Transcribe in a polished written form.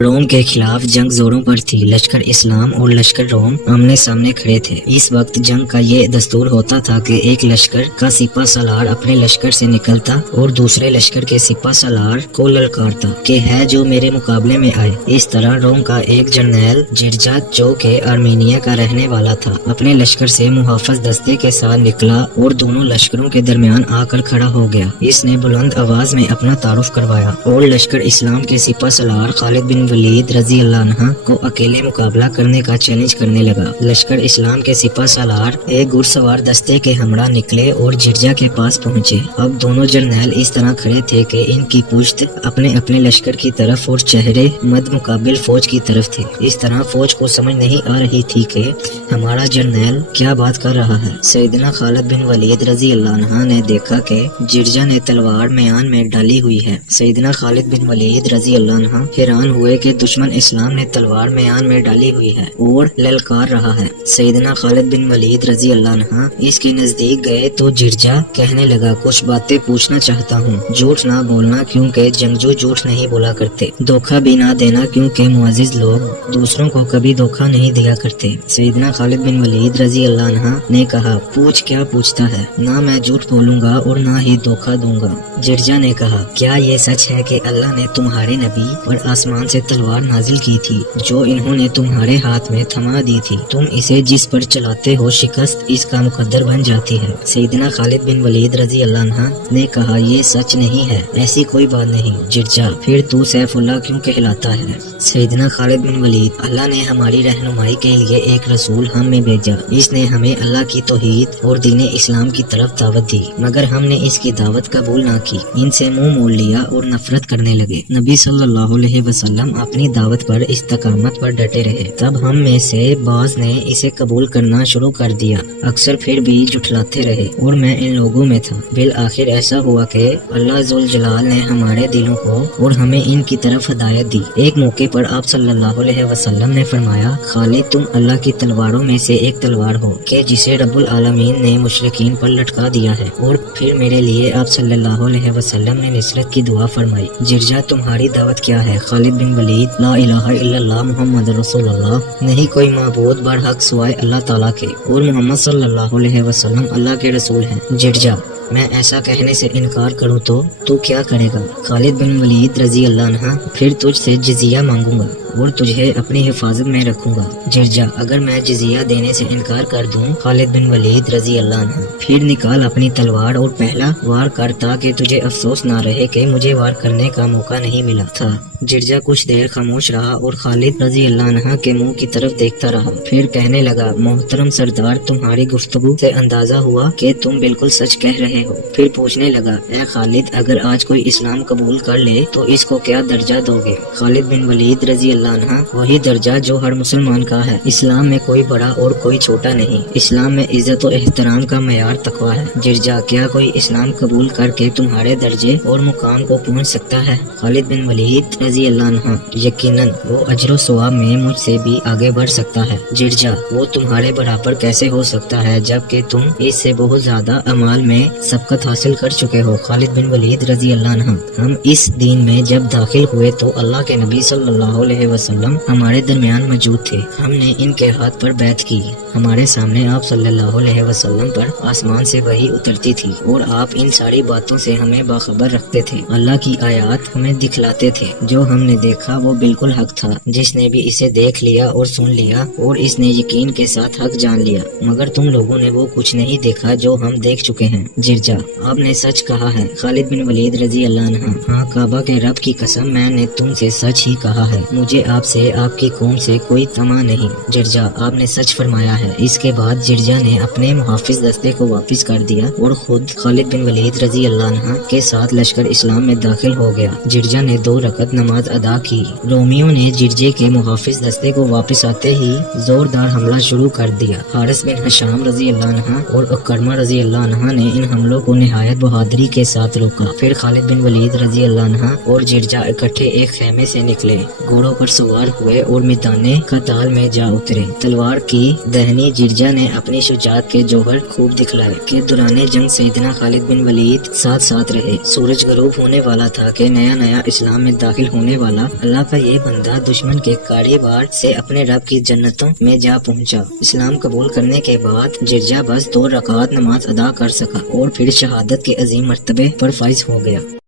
روم کے خلاف جنگ زوروں پر تھی۔ لشکر اسلام اور لشکر روم آمنے سامنے کھڑے تھے۔ اس وقت جنگ کا یہ دستور ہوتا تھا کہ ایک لشکر کا سپہ سالار اپنے لشکر سے نکلتا اور دوسرے لشکر کے سپہ سالار کو للکارتا کہ ہے جو میرے مقابلے میں آئے۔ اس طرح روم کا ایک جرنیل جرجا جو کہ آرمینیا کا رہنے والا تھا اپنے لشکر سے محافظ دستے کے ساتھ نکلا اور دونوں لشکروں کے درمیان آ کر کھڑا ہو گیا۔ اس نے بلند آواز میں اپنا تعارف کروایا اور لشکر اسلام کے سپہ سالار خالد بن ولید رضی اللہ عنہ کو اکیلے مقابلہ کرنے کا چیلنج کرنے لگا۔ لشکر اسلام کے سپہ سالار ایک گھڑ سوار دستے کے ہمراہ نکلے اور جرجا کے پاس پہنچے۔ اب دونوں جرنیل اس طرح کھڑے تھے کہ ان کی پشت اپنے اپنے لشکر کی طرف اور چہرے مد مقابل فوج کی طرف تھے۔ اس طرح فوج کو سمجھ نہیں آ رہی تھی کہ ہمارا جرنیل کیا بات کر رہا ہے۔ سیدنا خالد بن ولید رضی اللہ عنہ نے دیکھا کہ جرجا نے تلوار میان میں ڈالی ہوئی ہے۔ سیدنا خالد بن ولید رضی اللہ عنہ حیران ہوئے کہ دشمن اسلام نے تلوار میان میں ڈالی ہوئی ہے اور للکار رہا ہے۔ سیدنا خالد بن ولید رضی اللہ عنہ اس کے نزدیک گئے تو جرجا کہنے لگا کچھ باتیں پوچھنا چاہتا ہوں، جھوٹ نہ بولنا کیونکہ جنگجو جھوٹ نہیں بولا کرتے، دھوکہ بھی نہ دینا کیونکہ معزز لوگ دوسروں کو کبھی دھوکہ نہیں دیا کرتے۔ سیدنا خالد بن ولید رضی اللہ عنہ نے کہا پوچھ کیا پوچھتا ہے، نہ میں جھوٹ بولوں گا اور نہ ہی دھوکہ دوں گا۔ جرجا نے کہا کیا یہ سچ ہے کہ اللہ نے تمہارے نبی پر آسمان سے تلوار نازل کی تھی جو انہوں نے تمہارے ہاتھ میں تھما دی تھی، تم اسے جس پر چلاتے ہو شکست اس کا مقدر بن جاتی ہے؟ سیدنا خالد بن ولید رضی اللہ عنہ نے کہا یہ سچ نہیں ہے، ایسی کوئی بات نہیں۔ جرجا پھر تو سیف اللہ کیوں کہلاتا ہے؟ سیدنا خالد بن ولید اللہ نے ہماری رہنمائی کے لیے ایک رسول ہم میں بھیجا، اس نے ہمیں اللہ کی توحید اور دین اسلام کی طرف دعوت دی، مگر ہم نے اس کی دعوت قبول نہ کی، ان سے منہ موڑ لیا اور نفرت کرنے لگے۔ نبی صلی اللہ علیہ وسلم اپنی دعوت پر استقامت پر ڈٹے رہے، تب ہم میں سے بعض نے اسے قبول کرنا شروع کر دیا، اکثر پھر بھی جھٹلاتے رہے اور میں ان لوگوں میں تھا۔ بالآخر ایسا ہوا کہ اللہ ذوالجلال نے ہمارے دلوں کو اور ہمیں ان کی طرف ہدایت دی۔ ایک موقع پر آپ صلی اللہ علیہ وسلم نے فرمایا خالد تم اللہ کی تلواروں میں سے ایک تلوار ہو کہ جسے رب العالمین نے مشرکین پر لٹکا دیا ہے، اور پھر میرے لیے آپ صلی اللہ علیہ وسلم نے نصرت کی دعا فرمائی۔ جرجا تمہاری دعوت کیا ہے؟ خالد بن ولید لا الہ الا اللہ محمد رسول اللہ، نہیں کوئی معبود برحق سوائے اللہ تعالیٰ کے اور محمد صلی اللہ علیہ وسلم اللہ کے رسول ہیں۔ جرجا میں ایسا کہنے سے انکار کروں تو کیا کرے گا؟ خالد بن ولید رضی اللہ عنہ پھر تجھ سے جزیہ مانگوں گا اور تجھے اپنی حفاظت میں رکھوں گا۔ جرجا اگر میں جزیہ دینے سے انکار کر دوں؟ خالد بن ولید رضی اللہ عنہ پھر نکال اپنی تلوار اور پہلا وار کر تاکہ تجھے افسوس نہ رہے کہ مجھے وار کرنے کا موقع نہیں ملا تھا۔ جرجا کچھ دیر خاموش رہا اور خالد رضی اللہ عنہ کے منہ کی طرف دیکھتا رہا، پھر کہنے لگا محترم سردار تمہاری گفتگو سے اندازہ ہوا کہ تم بالکل سچ کہہ رہے ہو۔ پھر پوچھنے لگا اے خالد اگر آج کوئی اسلام قبول کر لے تو اس کو کیا درجہ دو گے؟ خالد بن ولید رضی اللہ عنہ وہی درجہ جو ہر مسلمان کا ہے، اسلام میں کوئی بڑا اور کوئی چھوٹا نہیں، اسلام میں عزت و احترام کا معیار تقویٰ ہے۔ جرجا کیا کوئی اسلام قبول کر کے تمہارے درجے اور مقام کو پہنچ سکتا ہے؟ خالد بن ولید رضی اللہ عنہ یقیناً وہ اجر و ثواب میں مجھ سے بھی آگے بڑھ سکتا ہے۔ جرجا وہ تمہارے برابر کیسے ہو سکتا ہے جبکہ تم اس سے بہت زیادہ اعمال میں سبقت حاصل کر چکے ہو؟ خالد بن ولید رضی اللہ عنہ ہم اس دین میں جب داخل ہوئے تو اللہ کے نبی صلی اللہ علیہ وسلم ہمارے درمیان موجود تھے، ہم نے ان کے ہاتھ پر بیعت کی، ہمارے سامنے آپ صلی اللہ علیہ وسلم پر آسمان سے وحی اترتی تھی اور آپ ان ساری باتوں سے ہمیں باخبر رکھتے تھے، اللہ کی آیات ہمیں دکھلاتے تھے، جو ہم نے دیکھا وہ بالکل حق تھا، جس نے بھی اسے دیکھ لیا اور سن لیا اور اس نے یقین کے ساتھ حق جان لیا، مگر تم لوگوں نے وہ کچھ نہیں دیکھا جو ہم دیکھ چکے ہیں۔ جرجا آپ نے سچ کہا ہے۔ خالد بن ولید رضی اللہ عنہ ہاں کعبہ کے رب کی قسم میں نے تم سے سچ ہی کہا ہے، مجھے آپ سے آپ کی قوم سے کوئی طمع نہیں۔ جرجا آپ نے سچ فرمایا ہے۔ اس کے بعد جرجا نے اپنے محافظ دستے کو واپس کر دیا اور خود خالد بن ولید رضی اللہ عنہ کے ساتھ لشکر اسلام میں داخل ہو گیا۔ جرجا نے 2 رکعت نماز ادا کی۔ رومیوں نے جرجے کے محافظ دستے کو واپس آتے ہی زوردار حملہ شروع کر دیا۔ حارث بن حشام رضی اللہ عنہ اور اکرمہ رضی اللہ عنہ نے ان حملوں کو نہایت بہادری کے ساتھ روکا۔ پھر خالد بن ولید رضی اللہ عنہ اور جرجا اکٹھے ایک خیمے سے نکلے، گھوڑوں پر پر سوار ہوئے اور میدان قتال میں جا اترے۔ تلوار کی دہنی جرجا نے اپنی شجاعت کے جوہر خوب دکھلائے کہ دوران جنگ سیدنا خالد بن ولید ساتھ ساتھ رہے۔ سورج غروب ہونے والا تھا کہ نیا نیا اسلام میں داخل ہونے والا اللہ کا یہ بندہ دشمن کے کاڑی بار سے اپنے رب کی جنتوں میں جا پہنچا۔ اسلام قبول کرنے کے بعد جرجا بس 2 رکعات نماز ادا کر سکا اور پھر شہادت کے عظیم مرتبے پر فائز ہو گیا۔